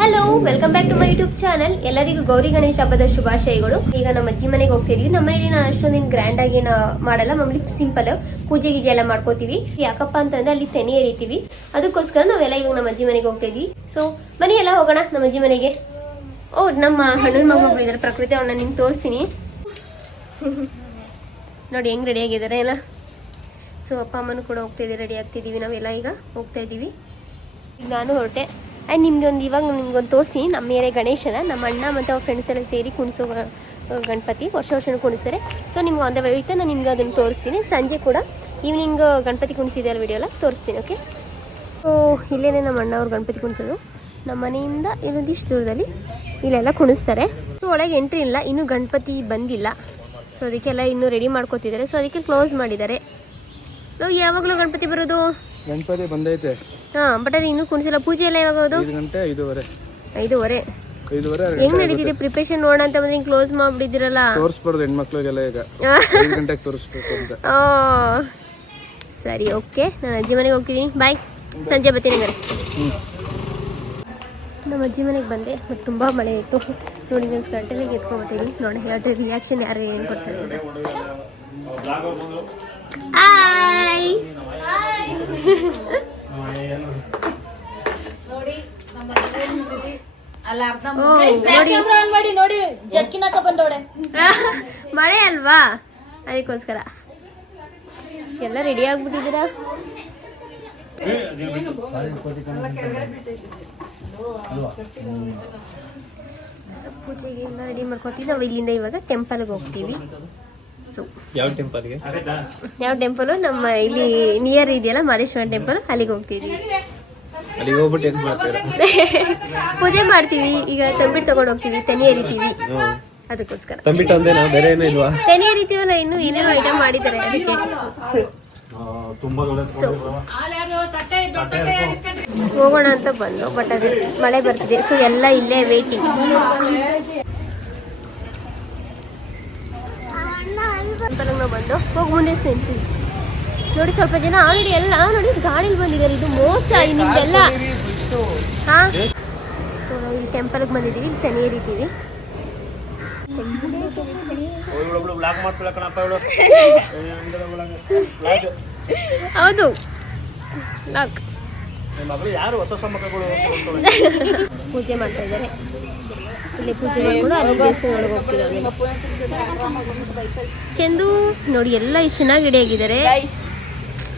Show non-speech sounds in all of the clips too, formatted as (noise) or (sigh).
Hello welcome back to my YouTube channel ಎಲ್ಲರಿಗೂ ಗೌರಿ ಗಣೇಶ ಹಬ್ಬದ ಶುಭಾಶಯಗಳು. ಈಗ ನಮ್ಮ ಅಜ್ಜಿ ಮನೆಗೆ ಹೋಗ್ತಿದೀವಿ. ನಮ್ಮ ಮನೇಲಿ ನಾನು ಅಷ್ಟೊಂದಿನ ಗ್ರ್ಯಾಂಡ್ ಆಗಿ ಮಾಡಲ್ಲ. ಮಾಮೂಲಿ ಸಿಂಪಲ್ ಪೂಜೆ ಗೀಜೆ ಎಲ್ಲ ಮಾಡ್ಕೋತೀವಿ. ಯಾಕಪ್ಪ ಅಂತಂದ್ರೆ ಅಲ್ಲಿ ತೆನೆ ಎರಿತೀವಿ. ಅದಕ್ಕೋಸ್ಕರ ನಾವೆಲ್ಲ ಇವಾಗ ನಮ್ಮ ಅಜ್ಜಿ ಮನೆಗೆ ಹೋಗ್ತಾ ಇದೀವಿ ಸೊ ಮನೆ ಎಲ್ಲ ಹೋಗೋಣ ನಮ್ಮ ಅಜ್ಜಿ ಮನೆಗೆ. ಓ, ನಮ್ಮ ಹಣ್ಣಿನ ಮಗ ಪ್ರಕೃತಿ ಅವನ್ನ ನಿಮ್ಗೆ ತೋರಿಸ್ತೀನಿ. ನೋಡಿ, ಹೆಂಗ್ ರೆಡಿ ಆಗಿದ್ದಾರೆ ಎಲ್ಲ. ಸೊ ಅಪ್ಪ ಅಮ್ಮನೂ ಕೂಡ ಹೋಗ್ತಾ ಇದೀವಿ ರೆಡಿ ಆಗ್ತಿದೀವಿ ನಾವೆಲ್ಲ ಈಗ. ಹೋಗ್ತಾ ಇದೀವಿ. ಈಗ ನಾನು ಹೊರಟೆ. ಆ್ಯಂಡ್ ನಿಮ್ಗೆ ಒಂದು ಇವಾಗ ನಿಮ್ಗೊಂದು ತೋರಿಸಿ, ನಮ್ಮ ಮೇಲೆ ಗಣೇಶನ, ನಮ್ಮ ಅಣ್ಣ ಮತ್ತು ಅವ್ರ ಫ್ರೆಂಡ್ಸ್ ಎಲ್ಲ ಸೇರಿ ಕುಣಿಸೋ ಗಣಪತಿ ವರ್ಷ ವರ್ಷನೂ ಕುಣಿಸ್ತಾರೆ ಸೊ ನಿಮ್ಗೆ ಒಂದು ವೈತೆ ನಾನು ನಿಮ್ಗೆ ಅದನ್ನು ತೋರಿಸ್ತೀನಿ. ಸಂಜೆ ಕೂಡ ಈವ್ನಿಂಗ್ ಗಣಪತಿ ಕುಣಿಸಿದೆಯಲ್ಲ ವಿಡಿಯೋ ಎಲ್ಲ? ತೋರಿಸ್ತೀನಿ ಓಕೆ ಸೊ ಇಲ್ಲೇ ನಮ್ಮ ಅಣ್ಣ ಅವ್ರು ಗಣಪತಿ ಕುಣಿಸೋದು. ನಮ್ಮ ಮನೆಯಿಂದ ಇನ್ನೊಂದಿಷ್ಟು ದೂರದಲ್ಲಿ ಇಲ್ಲೆಲ್ಲ ಕುಣಿಸ್ತಾರೆ. ಸೊ ಒಳಗೆ ಎಂಟ್ರಿ ಇಲ್ಲ, ಇನ್ನೂ ಗಣಪತಿ ಬಂದಿಲ್ಲ. ಸೊ ಅದಕ್ಕೆಲ್ಲ ಇನ್ನೂ ರೆಡಿ ಮಾಡ್ಕೋತಿದ್ದಾರೆ. ಸೊ ಅದಕ್ಕೆ ಕ್ಲೋಸ್ ಮಾಡಿದ್ದಾರೆ. ಯಾವಾಗಲೂ ಗಣಪತಿ ಬರೋದು? ಗಣಪತಿ ಬಂದೈತೆ. ಹಾಂ ಬಟ್ ಅದು ಇನ್ನೂ ಕುಣಿಸಿಲ್ಲ. ಪೂಜೆ ಎಲ್ಲ ಯಾವಾಗ ಅದು? ಐದು ಗಂಟೆ ಐದೂವರೆ. ಐದೂವರೆ. ಐದೂವರೆ ಹೆಂಗ್ ನಡೀತಿದೆ? ಪ್ರಿಪರೇಷನ್ ನೋಡೋಣ ಅಂತ ಬಂದ್ರೆ ಕ್ಲೋಸ್ ಮಾಡ್ಬಿಟ್ಟಿದ್ದೀರಲ್ಲ? ತೋರಿಸ್ಬಾರ್ದು ಹೆಣ್ಮಕ್ಳಿಗೆಲ್ಲ ಈಗ. ಐದು ಗಂಟೆಗೆ ತೋರಿಸ್ಬೇಕು ಅಂತ. ಆ, ಸರಿ ಓಕೆ ನಾನು ಅಜ್ಜಿ ಮನೆಗೆ ಹೋಗ್ತಿದ್ದೀನಿ ಬಾಯ್ ಸಂಜೆ ಬರ್ತೀನಿ ಹಂಗಾರೆ. ನಮ್ಮ ಅಜ್ಜಿ ಮನೆಗೆ ಬಂದೆ ಬಟ್ ತುಂಬ ಮಳೆ ಇತ್ತು. ನೋಡಿ ನಾನು ಗಂಟೆಲಿಗೆ ಎತ್ಕೊಂಡ್ಬಿಟ್ಟಿದ್ದೀನಿ ನೋಡಿ ಹೇಳಿ ರಿಯಾಕ್ಷನ್ ಯಾರು ಏನು ಕೊಡ್ತಾರೆ. ಹಾಯ್ ಓ, ನೋಡಿ. ಮಾಡಿ ನೋಡಿ. ಜರ್ಕಿನಾಕ ಬಂದೋಡೆ ಮಳೆ ಅಲ್ವಾ? ಅದಕ್ಕೋಸ್ಕರ. ಎಲ್ಲ ರೆಡಿ ಆಗ್ಬಿಟ್ಟಿದ್ದೀರಾ? ಸೊ, ಪೂಜೆಗೆ ಎಲ್ಲ ರೆಡಿ ಮಾಡ್ಕೊತೀವಿ ನಾವು ಇಲ್ಲಿಂದ ಇವಾಗ ಟೆಂಪಲ್ಗೆ ಹೋಗ್ತೀವಿ. ಸೊ ಯಾವ ಟೆಂಪಲ್ಗೆ ಯಾವ ಟೆಂಪಲು ನಮ್ಮ ಇಲ್ಲಿ ನಿಯರ್ ಇದೆಯಲ್ಲ ಮಾದೇಶ್ವರ ಟೆಂಪಲ್ ಅಲ್ಲಿಗೆ ಹೋಗ್ತಿದೀವಿ ಅಲ್ಲಿಗೆ ಹೋಗ್ಬಿಟ್ಟು ಏನ್ ಮಾಡ್ತೀರ? (laughs) ಪೂಜೆ ಮಾಡ್ತೀವಿ. ಈಗ ತಂಬಿಟ್ಟು ತಗೊಂಡು ಹೋಗ್ತೀವಿ ತನಿ ಎರಿತೀವಿ. ಅದಕ್ಕೋಸ್ಕರ. ತಂಬಿಟ್ಟು ಒಂದೇನಾ ಬೇರೆ ಏನೂ ಇಲ್ವಾ? ತೆನೆ ಎರಿತೀವಲ್ಲ ಇನ್ನು ಏನೇನೋ ಐಟಮ್ ಮಾಡಿದ್ದಾರೆ ಅದಕ್ಕೆ. ಸೊ ಹೋಗೋಣ ಅಂತ ಬಂದು ಬಟ್ ಅದು ಮಳೆ ಬರ್ತಿದೆ. ಸೊ ಎಲ್ಲ ಇಲ್ಲೇ ವೇಟಿಂಗ್ ಬಂದು ಹೋಗಿ ಮುಂದೆ ಸೆನ್ಸಿ ನೋಡಿ ಸ್ವಲ್ಪ ಜನ ಆಲ್ರೆಡಿ ಎಲ್ಲ ನೋಡಿ ಗಾಡಿಲಿ ಬಂದಿದ್ದಾರೆ. ಇದು ಮೋಸ ನಿಮ್ದೆಲ್ಲ. ಹಾ? ಸೊ ನಾವು ಇಲ್ಲಿ ಟೆಂಪಲ್ಗೆ ಬಂದಿದ್ದೀವಿ ಇಲ್ಲಿ ತೆನೆ ಎರಿತೀವಿ (laughs) ಹೌದು. ಲಾಕ್ ಯಾರು ಪೂಜೆ ಮಾಡ್ತಾ ಇದ್ದಾರೆ. ಇಲ್ಲಿ ಪೂಜೆ ಮಾಡ್ಕೊಂಡು ಅಲ್ಲಿ ದೇವಸ್ಥಾನ ಒಳಗೆ ಹೋಗ್ತೀವಿ ಚಂದು ನೋಡಿ ಎಲ್ಲ ಇಷ್ಟು ಚೆನ್ನಾಗಿ ರೆಡಿ ಆಗಿದ್ದಾರೆ.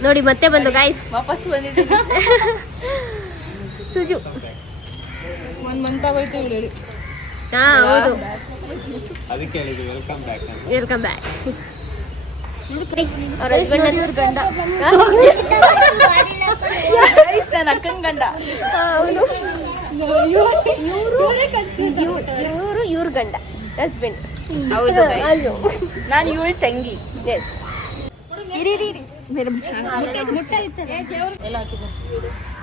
ನೋಡಿ ಮತ್ತೆ ಬಂದು ಗಾಯ್ಸ್ ವಾಪಸ್ ಬಂದಿದ್ದೀನಿ. (laughs) ಸುಜು. ಒಂದ್ ಮಂತ್ ಆಗೋಯ್ತು ಹೇಳಿ. ಹಾ ಹೌದು. ಅದಕ್ಕೆ ಹೇಳಿದ್ವಿ ವೆಲ್ಕಮ್ ಬ್ಯಾಕ್ ವೆಲ್ಕಮ್ ಬ್ಯಾಕ್ ಅವ್ರ ಹಸ್ಬೆಂಡ್ (laughs) ಇವ್ರ ಗಂಡ. ನನ್ನ ಅಕ್ಕನ ಗಂಡ. ಇವರು? ಇವ್ರ? ಗಂಡ. ಹಸ್ಬೆಂಡ್ ಹೌದು ನಾನು ಇವಳು ತಂಗಿ. ಎಸ್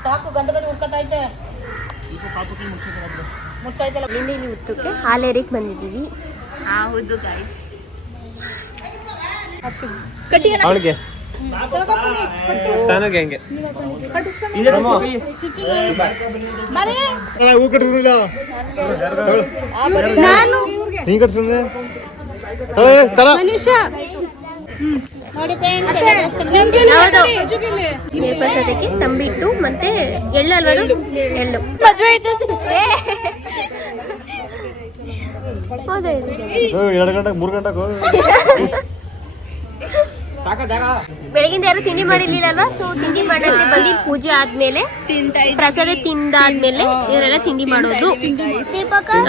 ಸಾಕು. ಗಂಡ ಗಂಡ ಉಳ್ಕೊತೈತೆ ಮುಟ್ಟಾಯ್ತಲ್ಲ ಇಲ್ಲಿ ಹಾಲೇರಿಕ್ ಬಂದಿದ್ದೀವಿ. ಹೌದು ಗಾಯ್ಸ್ ಅವಳಿಗೆ? ಸನಗೆ ಹೆಂಗೆ? ಹೂ ಕಟ್ಟಿಸ್ರಲ್ಲ ನಾನು. ನೀ ಕಟ್ಟಿಸ್ರೆ ಹೌದು ನೀರ್ ಪ್ರಸಾದಕ್ಕೆ ತಂಬಿಟ್ಟು ಮತ್ತೆ ಎಳ್ಳು ಅಲ್ವಾ? ಎಳ್ಳು. ಮದ್ವೆ. ಎರಡು ಗಂಟೆಗೆ ಮೂರು ಗಂಟೆಗೆ ಬೆಳಗಿಂದ ಯಾರು ತಿಂಡಿ ಮಾಡಿರ್ಲಿಲ್ಲ ಸೊ ತಿಂಡಿ ಮಾಡಕ್ಕೆ ಬಂದು ಪೂಜೆ ಆದ್ಮೇಲೆ ತಿಂತಾ ಪ್ರಸಾದ ತಿಂದಾದ್ಮೇಲೆ ಇವರೆಲ್ಲ ತಿಂಡಿ ಮಾಡೋದು.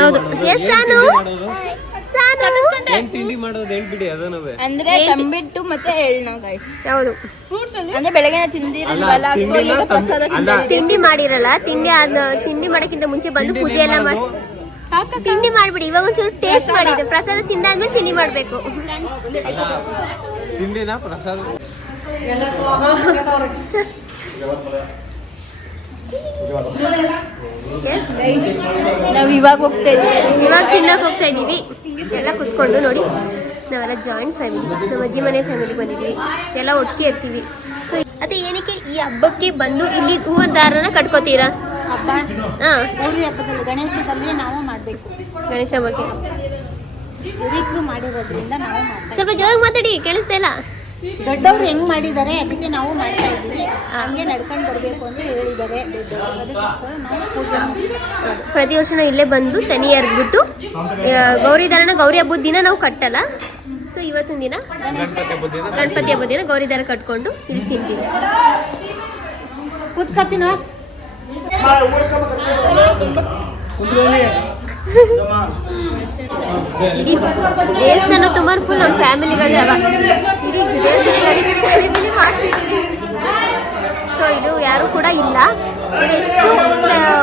ಹೌದು. ಎಸ್ ಸಾನು ಸಾನು ತಿಂಡಿ ಮಾಡೋದು? ಹೇಳ್ಬಿಡಿ ಅದನ್ನವೇ ಅಂದ್ರೆ ತಂಬಿಟ್ಟು ಮತ್ತೆ ಎಳ್ಳು ಗೈಸ್ ಹೌದು ಅಂದ್ರೆ ಬೆಳಗ್ಗೆ ತಿಂದಿರಲ್ವಲ್ಲ ಅಲ್ಲ, so ಈಗ ಪ್ರಸಾದ ಅಲ್ಲ. ತಿಂಡಿ ಮಾಡಿರಲ್ಲ ತಿಂಡಿ ಆದ ತಿಂಡಿ ಮಾಡಕ್ಕಿಂತ ಮುಂಚೆ ಬಂದು ಪೂಜೆ ಎಲ್ಲ ಮಾಡಿ ತಿಂಡಿ ಮಾಡ್ಬಿಡಿ ಇವಾಗ ಒಂಚೂರು ಟೇಸ್ಟ್ ಮಾಡಿದ್ದು ಪ್ರಸಾದ ತಿಂದಾದ್ಮೇಲೆ ತಿಂಡಿ ಮಾಡ್ಬೇಕು. ತಿಂಡಿನ ಪ್ರಸಾದ Yes. ನಾವ್ ಇವಾಗ ಹೋಗ್ತಾ ಇದೀವಿ ಇವಾಗ ತಿನ್ನಕ್ ಹೋಗ್ತಾ ಇದೀವಿ ಎಲ್ಲ ಕುತ್ಕೊಂಡು ನೋಡಿ. ನಾವೆಲ್ಲ ಜಾಯಿಂಟ್ ಫ್ಯಾಮಿಲಿ ನಮ್ಮ ಅಜ್ಜಿ ಮನೆ ಫ್ಯಾಮಿಲಿ ಬಂದಿದ್ದೀವಿ ಎಲ್ಲ ಒಟ್ಟಿಗೆ ಇರ್ತೀವಿ. ಸೊ ಅದೇ ಏನಕ್ಕೆ ಈ ಹಬ್ಬಕ್ಕೆ ಬಂದು ಇಲ್ಲಿ ಹೂವಿನ ದಾರನ ಕಟ್ಕೋತೀರಾ? ಹಬ್ಬ? ಹಾ. ಹಬ್ಬದಲ್ಲಿ ಗಣೇಶದಲ್ಲಿ ನಾವು ಮಾಡಬೇಕು. ಗಣೇಶ ಹಬ್ಬಕ್ಕೆ. ಮಾಡಿರೋದ್ರಿಂದ ನಾವು ಸ್ವಲ್ಪ ಜೋರಾಗಿ ಮಾತಾಡಿ ಕೇಳಿಸ್ತಾ ಇಲ್ಲ. ದೊಡ್ಡವ್ರು ಹೆಂಗ್ ಮಾಡಿದ್ದಾರೆ ಅದಕ್ಕೆ ನಾವು ಮಾಡ್ತಾ ಇದ್ದೀವಿ. ಹಂಗೆ ನಡ್ಕೊಂಡು ಬರ್ಬೇಕು ಅಂತ ಹೇಳಿದ್ದಾರೆ. ದೊಡ್ಡವರು ಅದಕ್ಕೋಸ್ಕರ ನಾವು ಪೂಜೆ ಮಾಡ್ತೀವಿ. ಪ್ರತಿ ವರ್ಷ ಇಲ್ಲೇ ಬಂದು ತನಿ ಎರ್ದ್ಬಿಟ್ಟು ಆ, ಗೌರಿ ದಾರನ ಗೌರಿ ಹಬ್ಬದ ದಿನ ನಾವು ಕಟ್ಟಲ್ಲ. ಸೊ ಇವತ್ತಿನ ದಿನ ಗಣಪತಿ ಹಬ್ಬದ ದಿನ ಗೌರಿ ದಾರ ಕಟ್ಕೊಂಡು ಇಲ್ಲಿ ತಿಂತೀವಿ. ಕುತ್ಕತ್ತಿನ (laughs) ದೇವಸ್ಥಾನ ತುಂಬಾ ಫುಲ್ ನಮ್ಮ ಫ್ಯಾಮಿಲಿಗಳು ಸೊ ಇದು ಯಾರು ಕೂಡ ಇಲ್ಲ. ಇದು ಎಷ್ಟು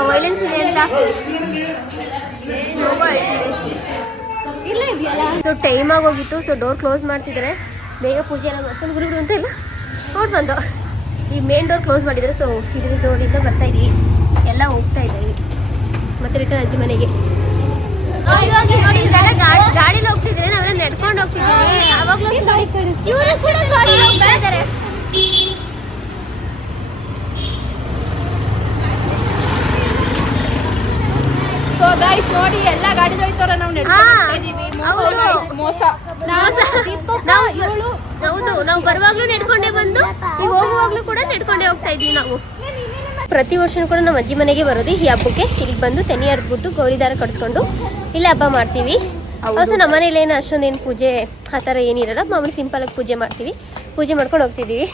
ವೈಲೆನ್ಸ್ ಇದೆ ಅಂತ? ಸೊ ಟೈಮ್ ಆಗೋಗಿತ್ತು ಸೊ ಡೋರ್ ಕ್ಲೋಸ್ ಮಾಡ್ತಿದ್ದಾರೆ. ಬೇಗ ಪೂಜೆ ಎಲ್ಲ ಮಾಡ್ಕೊಂಡು ಗುರುಗಳು ಅಂತ ಇಲ್ಲ. ನೋಡ್ ಬಂದು. ಈ ಮೇನ್ ಡೋರ್ ಕ್ಲೋಸ್ ಮಾಡಿದ್ರೆ ಸೊ ಕಿಡಿದ ರೋಡಿಂದ ಬರ್ತಾ ಇದೀವಿ. ಎಲ್ಲ ಹೋಗ್ತಾ ಇದ್ದೀವಿ ಮತ್ತೆ ರಿಟರ್ನ್ ಅಜ್ಜಿ ಮನೆಗೆ. ಇವಾಗ ನೋಡಿ ಇದೆಲ್ಲ ಗಾಡಿ ಗಾಡಿಲಿ ಹೋಗ್ತಿದ್ರೆ ನಾವೆಲ್ಲ ನಡ್ಕೊಂಡು ಹೋಗ್ತಿದ್ದೀವಿ ಯಾವಾಗ್ಲೂ ಇವರು ಕೂಡ ಗಾಡಿ ಹೋಗ್ತಾ ಇದ್ದಾರೆ. ಸೊ ಗೈಸ್ ನೋಡಿ ಎಲ್ಲ ಗಾಡಿ ಹೋಯ್ತಾರ ನಾವು ಹಾ, ಇದೀವಿ ಹೌದು. ಮೋಸ. ನಾವು ಇವಳು. ಹೌದು ನಾವು ಬರುವಾಗ್ಲೂ ನಡ್ಕೊಂಡೇ ಬಂದು ಹೋಗುವಾಗ್ಲೂ ಕೂಡ ನಡ್ಕೊಂಡೇ ಹೋಗ್ತಾ ಇದೀವಿ ನಾವು. ಪ್ರತಿ ವರ್ಷನೂ ಕೂಡ ನಮ್ಮ ಅಜ್ಜಿ ಮನೆಗೆ ಬರೋದು ಈ ಹಬ್ಬಕ್ಕೆ. ಇಲ್ಲಿಗೆ ಬಂದು ತೆನಿ ಹರಿದ್ಬಿಟ್ಟು ಗೌರಿ ದಾರ ಕಟ್ಸ್ಕೊಂಡು ಇಲ್ಲಿ ಹಬ್ಬ ಮಾಡ್ತೀವಿ. ಸೊ ನಮ್ಮ ಮನೇಲಿ ಏನು ಅಷ್ಟೊಂದೇನು ಪೂಜೆ ಆ ಥರ ಏನಿರಲ್ಲ ಮಾಮೂಲಿ ಸಿಂಪಲ್ ಆಗಿ ಪೂಜೆ ಮಾಡ್ತೀವಿ. ಪೂಜೆ ಮಾಡ್ಕೊಂಡು ಹೋಗ್ತಿದ್ದೀವಿ.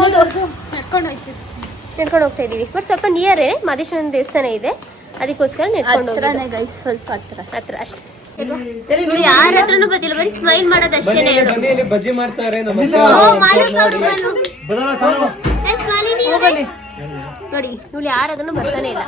ಹೌದು. ನಡ್ಕೊಂಡು ಹೋಗ್ತಾ ಇದೀವಿ ಬಟ್ ಸ್ವಲ್ಪ ನಿಯರೇ ಮಾದೇಶ್ವರನ ದೇವಸ್ಥಾನ ಇದೆ. ಅದಕ್ಕೋಸ್ಕರ ನಡ್ಕೊಂಡು ಹತ್ರ. ಹತ್ರ ಅಷ್ಟೇ. ಇವ್ಳು ಯಾರ ಹತ್ರನೂ ಗೊತ್ತಿಲ್ಲ ಬರೀ ಸ್ಮೈಲ್ ಮಾಡೋದು ಅಷ್ಟೇನೆ ಹೇಳು. ಇಲ್ಲಿ ಬಜ್ಜಿ ಮಾಡ್ತಾರೆ ನಮ್ಮ? ನೋಡಿ ಇವ್ಳು ಯಾರದನ್ನು ಬರ್ತಾನೆ ಇಲ್ಲ.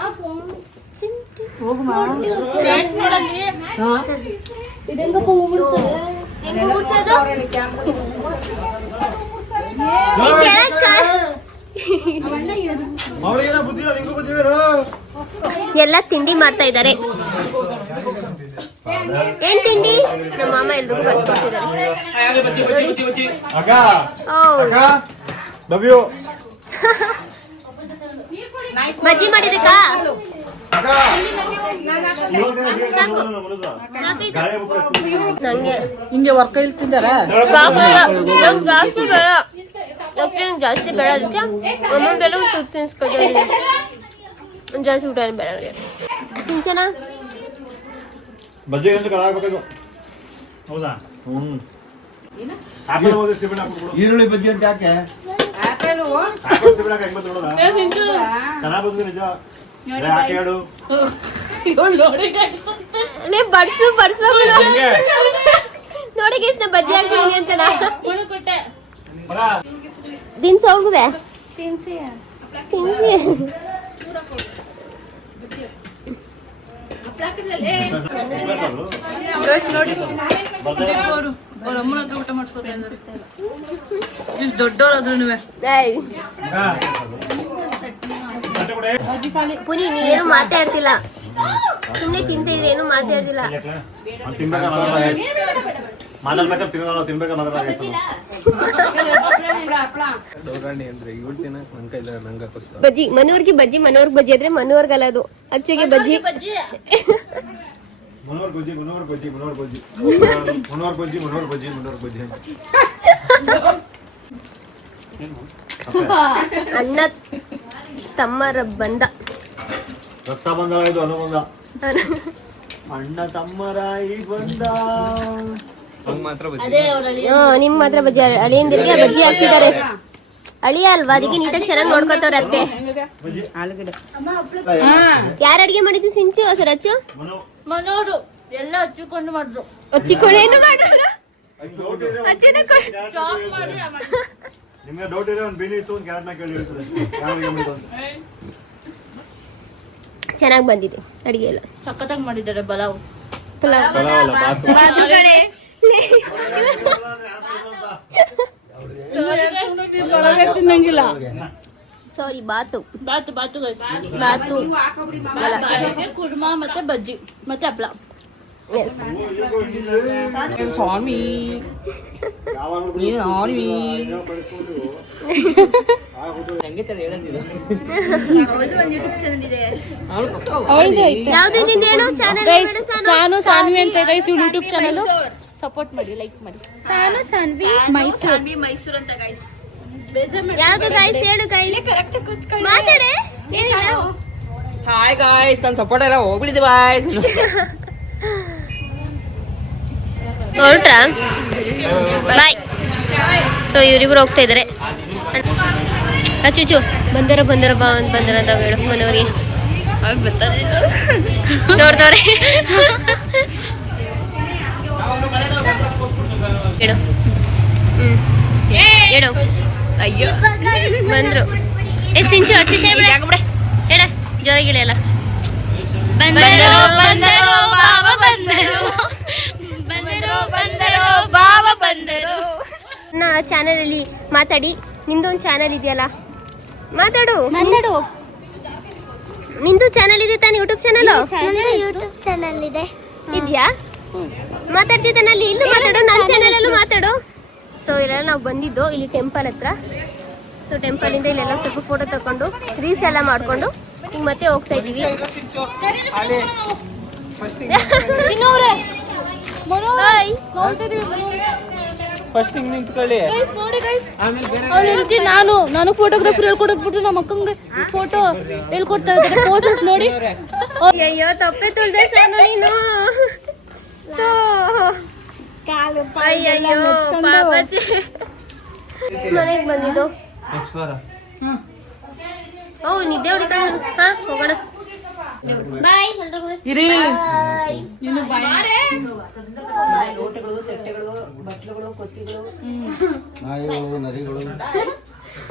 ಎಲ್ಲ ತಿಂಡಿ ಮಾಡ್ತಾ ಇದ್ದಾರೆ. ಏನ್ ತಿಂಡಿ? ನಮ್ಮ ಮಾಮ ಎಲ್ರಿಗೂ ಬರ್ಕೊಡ್ತಿದ್ದಾರೆ ನೋಡಿ ಬಜ್ಜಿ ಮಾಡಿದಕ್ಕಾ ನಂಗೆ. ಹಿಂಗೆ ವರ್ಕ ಇಲ್ತಿದ್ದಾರ ಜಾಸ್ತಿ ಬೇಡ. ಜಾಸ್ತಿ ಬೇಡ ಅದಕ್ಕೆ? ಒಂದೊಂದೆಲ್ಲ ತುತ್ತು ತಿನ್ಸ್ಕೊತೀನಿ ಜಾಸ್ತಿ ಊಟ ಬೇಡ ನನಗೆ ಸಿಂಚನ? ಬಜ್ಜಿ ಅಂತ ಕಲಾಗಬೇಕು ಹೌದಾ? ಹ್ಮ್. ಆಪಲ್ ಹೋದ್ರೆ ಸಿಬಿಣ ಹಾಕ್ಬಿಡು ಈರುಳ್ಳಿ ಬಜ್ಜಿ ಅಂತ ಯಾಕೆ? ಆಪಲ್ ಸಿಬಿಣ ಹೆಂಗ್ ಬಂತು ನೋಡೋಣ ಚೆನ್ನಾಗ್ ಬಂತು ನಿಜ. ಏ, ಯಾಕೆ ಹೇಳು. ಲೇ ಬಡ್ಸು ಬಡ್ಸು. ನೋಡಿ ಗೇಸ್ ನಾ ಬಜ್ಜಿ ಹಾಕ್ತೀನಿ ಅಂತ ಅವ್ಳಿಗುವೆ ತಿನ್ಸಿ. ಏಯ್, ಪುನಿ ನೀ ಏನು ಮಾತಾಡ್ತಿಲ್ಲ ಸುಮ್ನೆ ತಿಂತಿದ್ರೆ ಏನು ಮಾತಾಡ್ತಿಲ್ಲ ಮಾತಾಡ್ಬೇಕಾದ್ರೆ ತಿನ್ನಲ್ಲ ತಿನ್ಬೇಕ ಮಾತಾಡ್ಬೇಕು ಡೋರಾಣಿ ಅಂದ್ರೆ ಇವಳು ತಿನ್ನಕ್ ನನ್ ಕೈಲ ನಂಗ ಬಜ್ಜಿ ಮನೋರ್ಗೆ ಬಜ್ಜಿ ಮನೋರ್ಗ್ ಬಜ್ಜಿ ಆದ್ರೆ ಮನೋರ್ಗಲ್ಲ ಅದು. ಅಚ್ಚುಗೆ ಬಜ್ಜಿ. ಮನೋರ್ ಬಜ್ಜಿ. ಮನೋರ್ ಬಜ್ಜಿ ಮನೋರ್ ಬಜ್ಜಿ ಬಜ್ಜಿ. ಬಜ್ಜಿ ಬಜ್ಜಿ ಅಣ್ಣ ತಮ್ಮರ ಬಂದ ರಕ್ಷಾ ಬಂಧ ಇದು ಅನುಬಂಧ. ಅಣ್ಣ ತಮ್ಮರ ಈ ಬಂದ. ನಿಮ್ ಮಾತ್ರ ಬಜ್ಜಿ ಅಳಿಯಂದಿರಿಗೆ ಬಜ್ಜಿ ಹಾಕ್ತಿದ್ದಾರೆ. ಅಳಿಯ ಅಲ್ವಾ? ಅದಕ್ಕೆ ನೀಟಾಗಿ ಚೆನ್ನಾಗಿ ನೋಡ್ಕೊತವ್ರ ಅತ್ತೆ. ಯಾರ ಅಡಿಗೆ ಮಾಡಿದ್ದು? ಸಿಂಚು ಸರ್ ಅಚ್ಚು? ಮನೋರು. ಎಲ್ಲ ಹಚ್ಚಿಕೊಂಡು ಮಾಡ್ದು. ಹಚ್ಚಿಕೊಂಡು ಏನು ಮಾಡಿದ್ರು. ನಿಮ್ಗೆ ಡೌಟ್ ಇದೆ ಒಂದು ಕೇಳಿ ಚೆನ್ನಾಗ್ ಬಂದಿದೆ ಅಡಿಗೆ ಎಲ್ಲ ಸಖತ್ತಾಗಿ ಮಾಡಿದ್ದಾರೆ ಬಲಾವ್ ಪಲಾವ್. ತಿನ್ನಂಗಿಲ್ಲ. ಸಾರಿ ಬಾತು. ಬಾತು ಬಾತು. ಬಾತು. ಕುರ್ಮಾ ಮತ್ತೆ ಬಜ್ಜಿ ಮತ್ತೆ ಹಪ್ಳ. ಸ್ವಾಮಿ? ಸ್ವಾಮಿ? ಹೇಳು ಚಾನಲ್ ಸಾನು ಸಾನ್ವಿ ಅಂತ ಯೂಟ್ಯೂಬ್ ಚಾನಲ್ ಸಪೋರ್ಟ್ ಮಾಡಿ ಲೈಕ್ ಮಾಡಿ. ಸಾನು ಸಾನ್ವಿ ಮೈಸೂರು. ಯಾವ್ದು ಗೈಸ್ ಹೇಳು ಗೈಸ್ ಮಾತಾಡೆ. ಏನಿಲ್ಲ ಹಾಯ್ ಗಾಯ್ಸ್ ನನ್ನ ಸಪೋರ್ಟ್ ಎಲ್ಲ ಹೋಗ್ಬಿಟ್ಟಿದೆ ಬಾಯ್ಸ್ ಹೊರಟ್ರಾ ಬಾಯ್ ಸೊ ಇವರಿಬ್ರು ಹೋಗ್ತಾ ಇದ್ದಾರೆ ಅಚ್ಚುಚು ಬಂದರ ಬಂದರ ಬಾ ಅಂತ ಬಂದರ ಅಂತ ಹೇಳು. ಮನೋರಿ. ನೋಡ್ದವ್ರೆ. ಇಡು ಹೇಳು ಅಯ್ಯೋ. ಬಂದ್ರು. ಏ ಸಿಂಚು ಅಚ್ಚು ಹೇಳ ಜೋರಾಗಿ ಹೇಳ ಬಂದರು ಬಂದರು ಬಾವ ಬಂದರು. ಬಂದರು. ಬಂದರು ಬಾವ ಬಂದರು. ನಾ ಚಾನೆಲ್ ಅಲ್ಲಿ ಮಾತಾಡಿ. ನಿಂದೊಂದು ಚಾನಲ್ ಇದೆಯಲ್ಲ? ಮಾತಾಡು. ಮಾತಾಡು ನಿಂದು ಚಾನಲ್ ಇದೆ ತಾನೆ ಯೂಟ್ಯೂಬ್ ಚಾನಲ್? ಯೂಟ್ಯೂಬ್ ಚಾನಲ್ ಇದೆ. ಇದೆಯಾ? ಮಾತಾಡ್ತಿದ್ದಾನಲ್ಲಿ ಇಲ್ಲೂ ಮಾತಾಡು ನನ್ನ ಚಾನೆಲ್ ಅಲ್ಲೂ ಮಾತಾಡು. ಸೊ ಇಲ್ಲೆಲ್ಲ ನಾವು ಬಂದಿದ್ದು ಇಲ್ಲಿ ಟೆಂಪಲ್ ಹತ್ರ. ಸೊ ಟೆಂಪಲ್ ಇಂದ ಇಲ್ಲೆಲ್ಲ ಸ್ವಲ್ಪ ಫೋಟೋ ತಕೊಂಡು ರೀಲ್ಸ್ ಎಲ್ಲ ಮಾಡ್ಕೊಂಡು ಈಗ ಮತ್ತೆ ಹೋಗ್ತಾ ಇದೀವಿ. ಫಸ್ಟ್ ಹಿಂಗ್ ನಿಂತ್ಕೊಳ್ಳಿ. ನಾನು ನಾನು ಫೋಟೋಗ್ರಾಫರ್ ಹೇಳ್ಕೊಟ್ಬಿಟ್ಟು ನಮ್ಮ ಅಕ್ಕಂಗೆ ಫೋಟೋ ಹೇಳ್ಕೊಡ್ತಾ ಇದ್ದಾರೆ ಪೋಸಸ್ ನೋಡಿ. ಅಯ್ಯೋ ತಪ್ಪೇ ತುಳ್ದೆ ನೀನು. ಅಯ್ಯಯ್ಯೋ ಪಾಪಚ್ಚಿ ಮನೆಗೆ ಬಂದಿದ್ದು? ಓ ನಿದ್ದೆ ಹೊಡಿತಾ ಹಾ ಹೋಗೋಣ. ಬಾಯ್ ಇರಿ.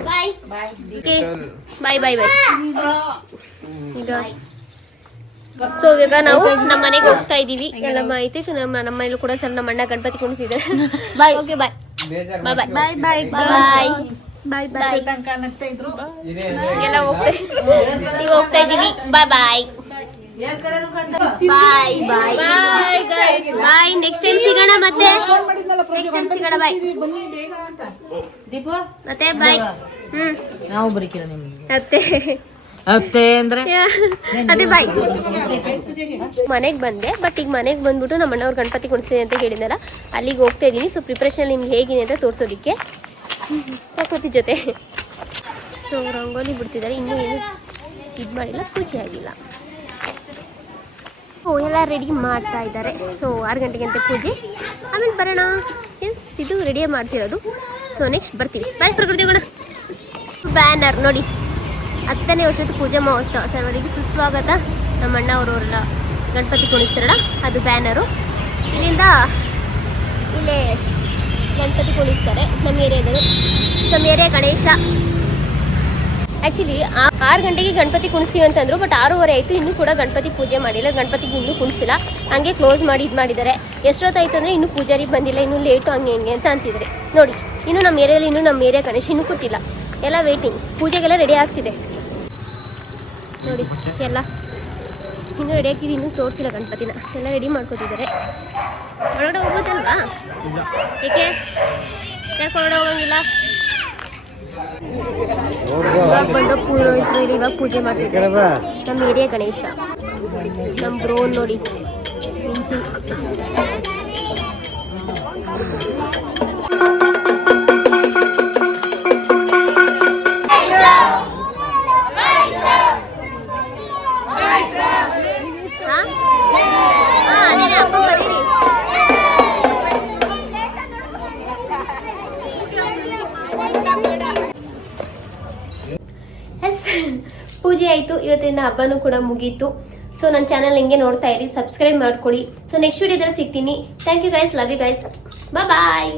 ಬಾಯ್. ಬಾಯ್. ಬಾಯ್. ಬಾಯ್ ಈಗ ಸೊ ಇವಾಗ ನಾವು ನಮ್ಮ ಮನೆಗೆ ಹೋಗ್ತಾ ಇದೀವಿ ಎಲ್ಲ ಮಾಹಿತಿ ನಮ್ಮ ನಮ್ಮ ಮನೇಲಿ ಕೂಡ ಸರ್ ನಮ್ಮ ಅಣ್ಣ ಗಣಪತಿ ಕುಣಿಸಿದ್ದಾರೆ. ಬಾಯ್ ಓಕೆ ಬಾಯ್ ಬಾಯ್ ಬಾಯ್ ಬಾಯ್ ಬಾಯ್ ಬಾಯ್ ಬಾಯ್ ಎಲ್ಲ ಹೋಗ್ತಾ ಈಗ ಹೋಗ್ತಾ ಇದೀವಿ ಬಾಯ್ ಬಾಯ್ ಬಾಯ್ ಬಾಯ್ ಬಾಯ್ ಬಾಯ್ ನೆಕ್ಸ್ಟ್ ಟೈಮ್ ಸಿಗೋಣ ಮತ್ತೆ. ನೆಕ್ಸ್ಟ್ ಟೈಮ್ ಸಿಗೋಣ ಬಾಯ್ ಮತ್ತೆ ಬಾಯ್ ಹ್ಮ್. ನಾವು ಬರೀಕಿರ ನಿಮ್ಗೆ. ಮತ್ತೆ. ಅದೇ ಬಾಯ್. ಮನೆಗೆ ಬಂದೆ ಬಟ್ ಈಗ ಮನೆಗೆ ಬಂದ್ಬಿಟ್ಟು ನಮ್ಮ ಅಣ್ಣವ್ರು ಗಣಪತಿ ಕುಣಿಸಿದೆ ಅಂತ ಹೇಳಿದ್ನಲ್ಲ ಅಲ್ಲಿಗೆ ಹೋಗ್ತಾ ಇದ್ದೀನಿ ಸೊ ಪ್ರಿಪ್ರೇಷನ್ ನಿಮ್ಗೆ ಹೇಗಿದೆ ಅಂತ ತೋರಿಸೋದಿಕ್ಕೆ. ಪ್ರಕೃತಿ ಜೊತೆ. ಸೊ ರಂಗೋಲಿ ಬಿಡ್ತಿದ್ದಾರೆ. ಇನ್ನೂ ಏನು ಇದು ಮಾಡಿಲ್ಲ ಪೂಜೆ ಆಗಿಲ್ಲ. ಓ ಎಲ್ಲ ರೆಡಿ ಮಾಡ್ತಾ ಇದ್ದಾರೆ. ಸೊ ಆರು ಗಂಟೆಗೆ ಅಂತ ಪೂಜೆ. ಆಮೇಲೆ ಬರೋಣ. ಇದು ರೆಡಿಯೇ ಮಾಡ್ತಿರೋದು. ಸೊ ನೆಕ್ಸ್ಟ್ ಬರ್ತೀವಿ ಬಾಯ್ ಪ್ರಕೃತಿ ಹೋಗೋಣ ಬ್ಯಾನರ್ ನೋಡಿ. ಹತ್ತನೇ ವರ್ಷದ ಪೂಜಾ ಮಹೋತ್ಸವ. ಸರ್ವರಿಗೆ ಸುಸ್ವಾಗತ ನಮ್ಮ ಅಣ್ಣ ಅವರವರೆಲ್ಲ ಗಣಪತಿ ಕುಣಿಸ್ತಾರಲ್ಲ ಅದು ಬ್ಯಾನರು. ಇಲ್ಲಿಂದ ಇಲ್ಲೇ ಗಣಪತಿ ಕುಣಿಸ್ತಾರೆ. ನಮ್ಮ ಏರಿಯಾದಲ್ಲಿ. ನಮ್ಮ ಏರಿಯಾ ಗಣೇಶ. ಆ್ಯಕ್ಚುಲಿ ಆರು ಗಂಟೆಗೆ ಗಣಪತಿ ಕುಣಿಸಿ ಅಂತಂದ್ರು ಬಟ್ ಆರೂವರೆ ಆಯಿತು. ಇನ್ನೂ ಕೂಡ ಗಣಪತಿ ಪೂಜೆ ಮಾಡಿಲ್ಲ. ಗಣಪತಿಗೆ ಇನ್ನೂ ಕುಣಿಸಿಲ್ಲ. ಹಂಗೆ ಕ್ಲೋಸ್ ಮಾಡಿ ಇದು ಮಾಡಿದ್ದಾರೆ. ಎಷ್ಟೊತ್ತಾಯ್ತು ಅಂದರೆ ಇನ್ನೂ ಪೂಜಾರಿ ಬಂದಿಲ್ಲ. ಇನ್ನೂ ಲೇಟು ಹಂಗೆ ಹಿಂಗೆ ಅಂತ ಅಂತಿದ್ದಾರೆ. ನೋಡಿ, ಇನ್ನೂ ನಮ್ಮ ಏರಿಯಾದಲ್ಲಿ ಇನ್ನೂ ನಮ್ಮ ಏರಿಯಾ ಗಣೇಶ ಇನ್ನೂ ಕೂತಿಲ್ಲ. ಎಲ್ಲ ವೇಟಿಂಗ್ ಪೂಜೆಗೆಲ್ಲ ರೆಡಿ ಆಗ್ತಿದೆ. ನೋಡಿ. ಎಲ್ಲ ಇನ್ನೂ ರೆಡಿ ಆಗ್ತಿದೆ ಇನ್ನೂ ತೋರಿಸಿಲ್ಲ ಗಣಪತಿನ. ಎಲ್ಲ ರೆಡಿ ಮಾಡ್ಕೋತಿದ್ದಾರೆ. ಒಳಗಡೆ ಹೋಗ್ಬೋದಲ್ವಾ ಏಕೆ? ಯಾಕೆ ಒಳಗಡೆ ಹೋಗಂಗಿಲ್ಲ? ಇವಾಗ ಬಂದು ಇಲ್ಲಿ ಇವಾಗ ಪೂಜೆ ಮಾಡ್ತಿದ್ದಾರೆ. ನಮ್ಮ ಏರಿಯಾ ಗಣೇಶ. ನಮ್ಮ ಬ್ರೋ ನೋಡಿ. ಮಿಂಚು. ಹಬ್ಬನೂ ಕೂಡ ಮುಗೀತು. ಸೊ ನನ್ನ ಚಾನಲ್ ಹಿಂಗೆ ನೋಡ್ತಾ ಇರಿ ಸಬ್ಸ್ಕ್ರೈಬ್ ಮಾಡ್ಕೊಳ್ಳಿ ಸೊ ನೆಕ್ಸ್ಟ್ ವಿಡಿಯೋದಲ್ಲಿ ಸಿಗ್ತೀನಿ. Thank you guys love you guys bye